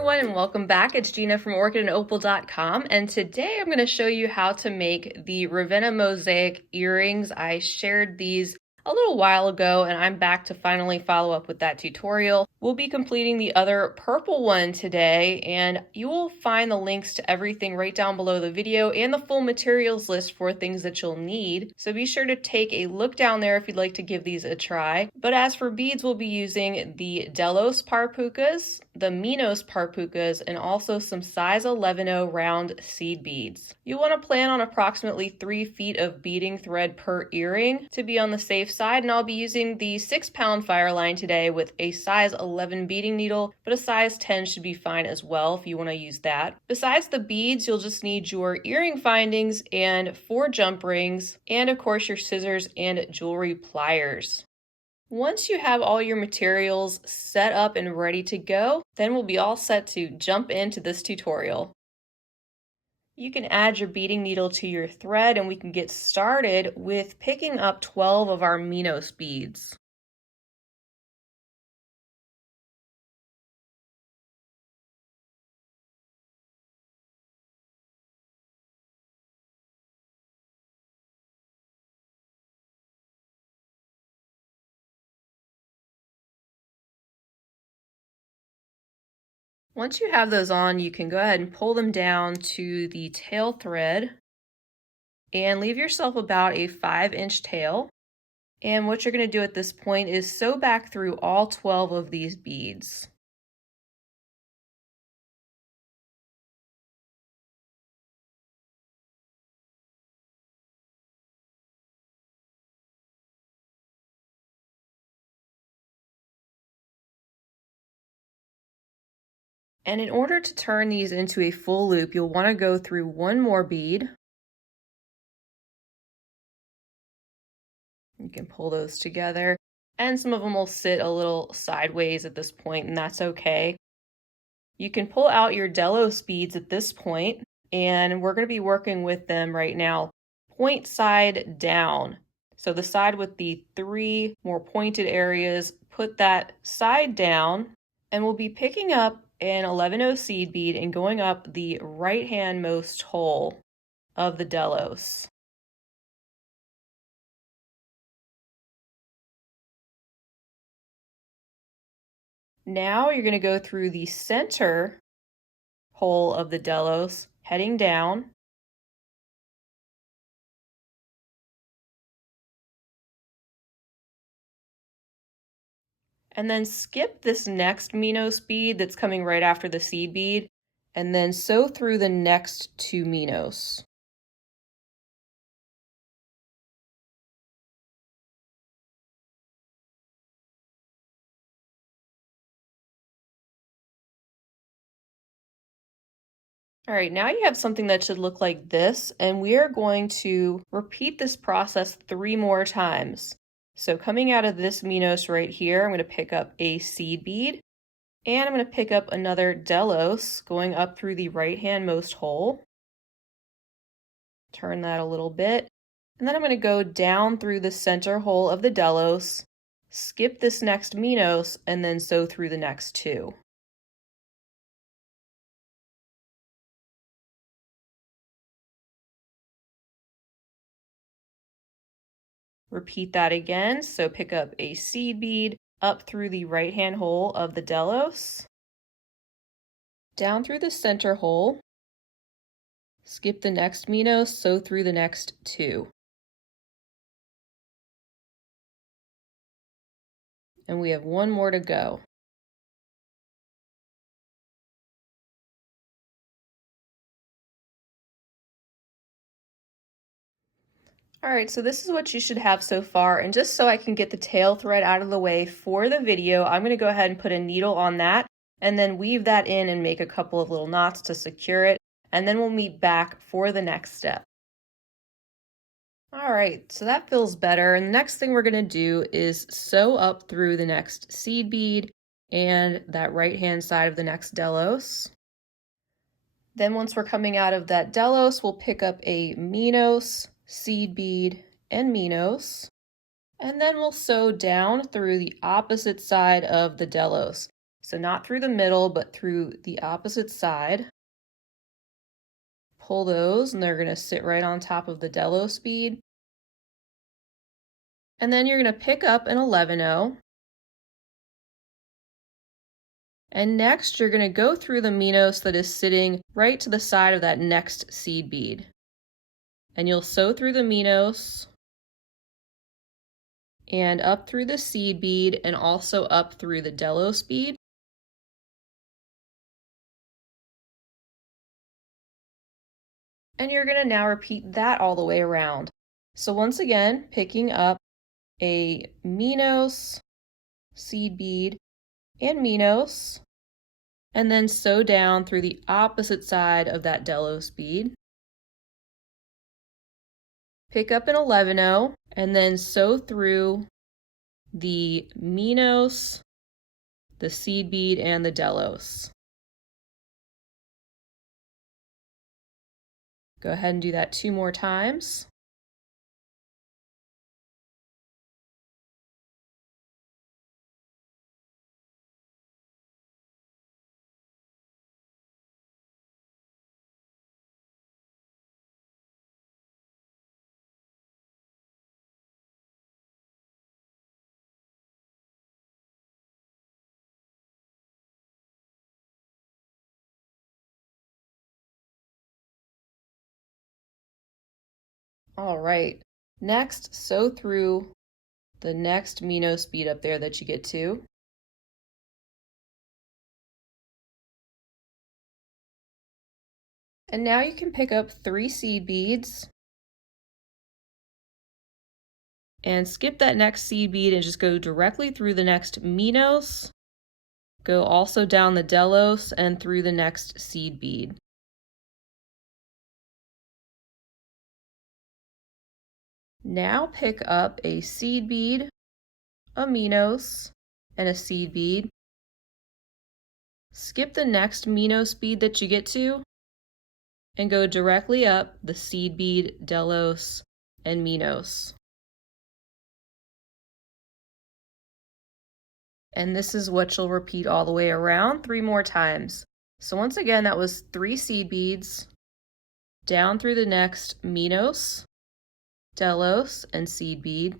everyone and welcome back. It's Gina from orchidandopal.com, and today I'm going to show you how to make the Ravenna Mosaic earrings. I shared these a little while ago and I'm back to finally follow up with that tutorial. We'll be completing the other purple one today, and you will find the links to everything right down below the video and the full materials list for things that you'll need. So be sure to take a look down there if you'd like to give these a try. But as for beads, we'll be using the Delos Par Pucas, the Minos Par Pucas, and also some size 11/0 round seed beads. You want to plan on approximately 3 feet of beading thread per earring to be on the safe side, and I'll be using the 6-pound Fireline today with a size 11 beading needle, but a size 10 should be fine as well if you want to use that. Besides the beads, you'll just need your earring findings and 4 jump rings, and of course your scissors and jewelry pliers. Once you have all your materials set up and ready to go, then we'll be all set to jump into this tutorial. You can add your beading needle to your thread and we can get started with picking up 12 of our Minos beads. Once you have those on, you can go ahead and pull them down to the tail thread and leave yourself about a 5-inch tail. And what you're going to do at this point is sew back through all 12 of these beads. And in order to turn these into a full loop, you'll want to go through one more bead. You can pull those together, and some of them will sit a little sideways at this point, and that's okay. You can pull out your Delos beads at this point, and we're going to be working with them right now point side down. So the side with the 3 more pointed areas, put that side down, and we'll be picking up an 11/0 seed bead and going up the right-handmost hole of the Delos. Now you're going to go through the center hole of the Delos, heading down. And then skip this next Minos bead that's coming right after the seed bead, and then sew through the next 2 Minos. All right, now you have something that should look like this, and we are going to repeat this process 3 more times. So coming out of this Minos right here, I'm going to pick up a seed bead, and I'm going to pick up another Delos going up through the right-handmost hole. Turn that a little bit, and then I'm going to go down through the center hole of the Delos, skip this next Minos, and then sew through the next 2. Repeat that again, so pick up a seed bead up through the right-hand hole of the Delos, down through the center hole, skip the next Minos, sew through the next 2. And we have 1 more to go. All right, so this is what you should have so far, and just so I can get the tail thread out of the way for the video, I'm going to go ahead and put a needle on that and then weave that in and make a couple of little knots to secure it, and then we'll meet back for the next step. All right, so that feels better, and the next thing we're going to do is sew up through the next seed bead and that right-hand side of the next Delos. Then once we're coming out of that Delos, we'll pick up a Minos, seed bead, and Minos, and then we'll sew down through the opposite side of the Delos. So not through the middle, but through the opposite side. Pull those, and they're going to sit right on top of the Delos bead. And then you're going to pick up an 11-0. And next, you're going to go through the Minos that is sitting right to the side of that next seed bead. And you'll sew through the Minos and up through the seed bead and also up through the Delos bead. And you're going to now repeat that all the way around. So once again, picking up a Minos, seed bead, and Minos, and then sew down through the opposite side of that Delos bead. Pick up an 11-0 and then sew through the Minos, the seed bead, and the Delos. Go ahead and do that 2 more times. All right, next sew through the next Minos bead up there that you get to. And now you can pick up 3 seed beads and skip that next seed bead and just go directly through the next Minos. Go also down the Delos and through the next seed bead. Now pick up a seed bead, a Minos, and a seed bead. Skip the next Minos bead that you get to and go directly up the seed bead, Delos, and Minos. And this is what you'll repeat all the way around 3 more times. So once again, that was 3 seed beads, down through the next Minos, Delos, and seed bead.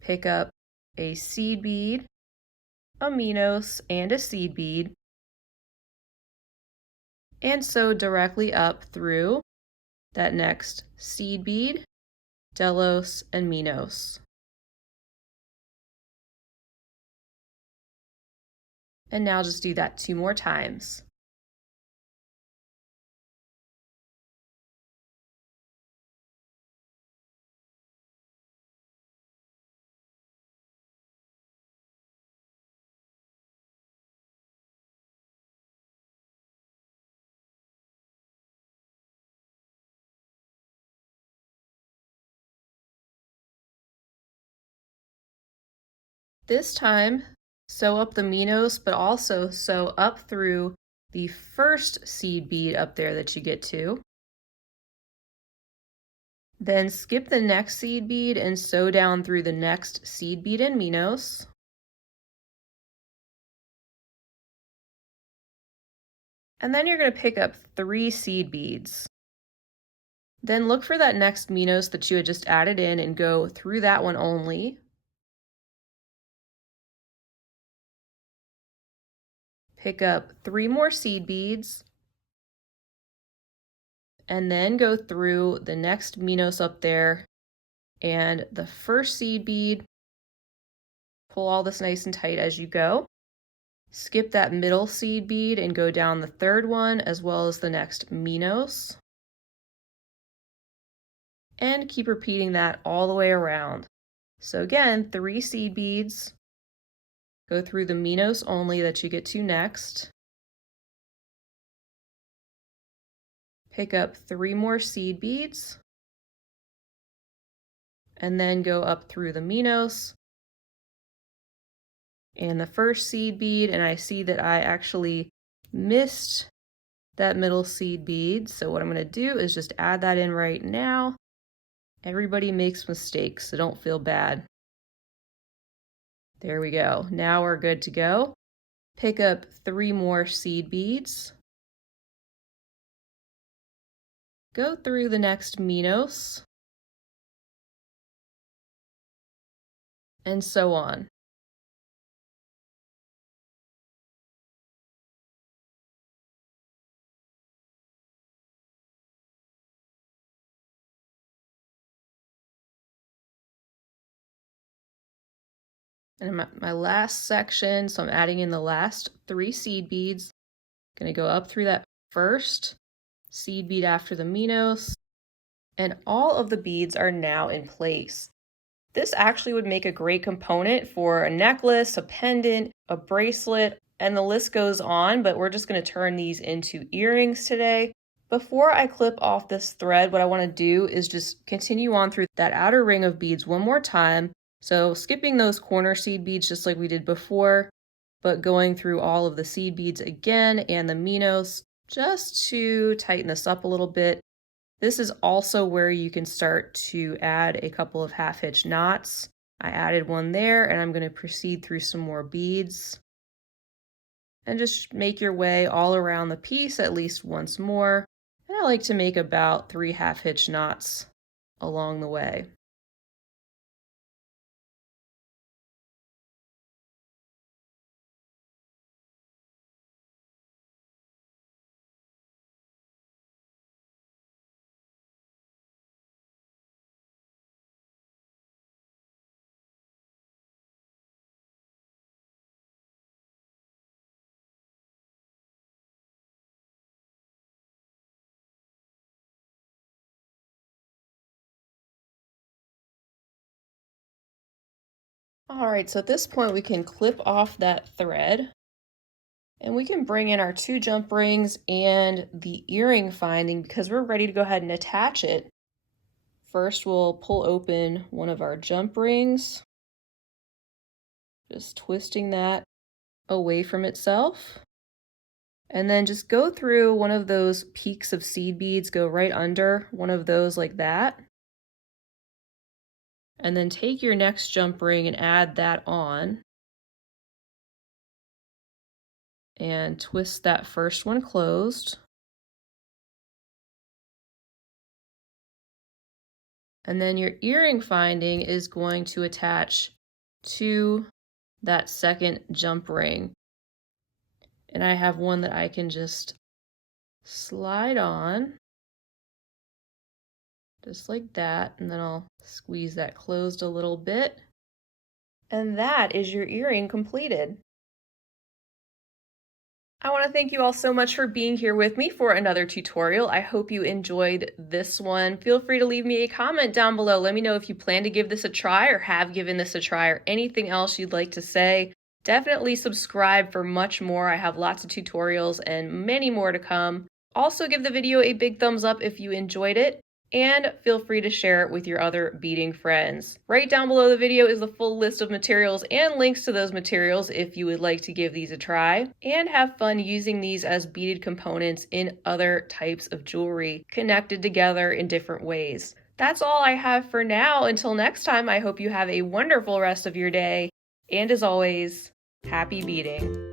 Pick up a seed bead, a Minos, and a seed bead, and sew directly up through that next seed bead, Delos, and Minos. And now just do that 2 more times. This time, sew up the Minos, but also sew up through the first seed bead up there that you get to. Then skip the next seed bead and sew down through the next seed bead in Minos. And then you're going to pick up 3 seed beads. Then look for that next Minos that you had just added in and go through that one only. Pick up 3 more seed beads, and then go through the next Minos up there and the first seed bead. Pull all this nice and tight as you go. Skip that middle seed bead and go down the third one as well as the next Minos. And keep repeating that all the way around. So again, 3 seed beads. Go through the Minos only that you get to next. Pick up 3 more seed beads. And then go up through the Minos and the first seed bead. And I see that I actually missed that middle seed bead. So what I'm going to do is just add that in right now. Everybody makes mistakes, so don't feel bad. There we go. Now we're good to go. Pick up 3 more seed beads. Go through the next Minos. And so on. And my last section, so I'm adding in the last 3 seed beads. Gonna go up through that first seed bead after the Minos, and all of the beads are now in place. This actually would make a great component for a necklace, a pendant, a bracelet, and the list goes on, but we're just going to turn these into earrings today. Before I clip off this thread, what I want to do is just continue on through that outer ring of beads one more time. So skipping those corner seed beads just like we did before, but going through all of the seed beads again and the Minos just to tighten this up a little bit. This is also where you can start to add a couple of half-hitch knots. I added one there, and I'm going to proceed through some more beads. And just make your way all around the piece at least once more. And I like to make about 3 half-hitch knots along the way. All right, so at this point we can clip off that thread and we can bring in our 2 jump rings and the earring finding because we're ready to go ahead and attach it. First, we'll pull open one of our jump rings, just twisting that away from itself. And then just go through one of those peaks of seed beads, go right under one of those like that. And then take your next jump ring and add that on. And twist that first one closed. And then your earring finding is going to attach to that second jump ring. And I have one that I can just slide on, just like that, and then I'll squeeze that closed a little bit. And that is your earring completed. I want to thank you all so much for being here with me for another tutorial. I hope you enjoyed this one. Feel free to leave me a comment down below. Let me know if you plan to give this a try or have given this a try or anything else you'd like to say. Definitely subscribe for much more. I have lots of tutorials and many more to come. Also give the video a big thumbs up if you enjoyed it. And feel free to share it with your other beading friends. Right down below the video is the full list of materials and links to those materials if you would like to give these a try and have fun using these as beaded components in other types of jewelry connected together in different ways. That's all I have for now. Until next time, I hope you have a wonderful rest of your day. And as always, happy beading.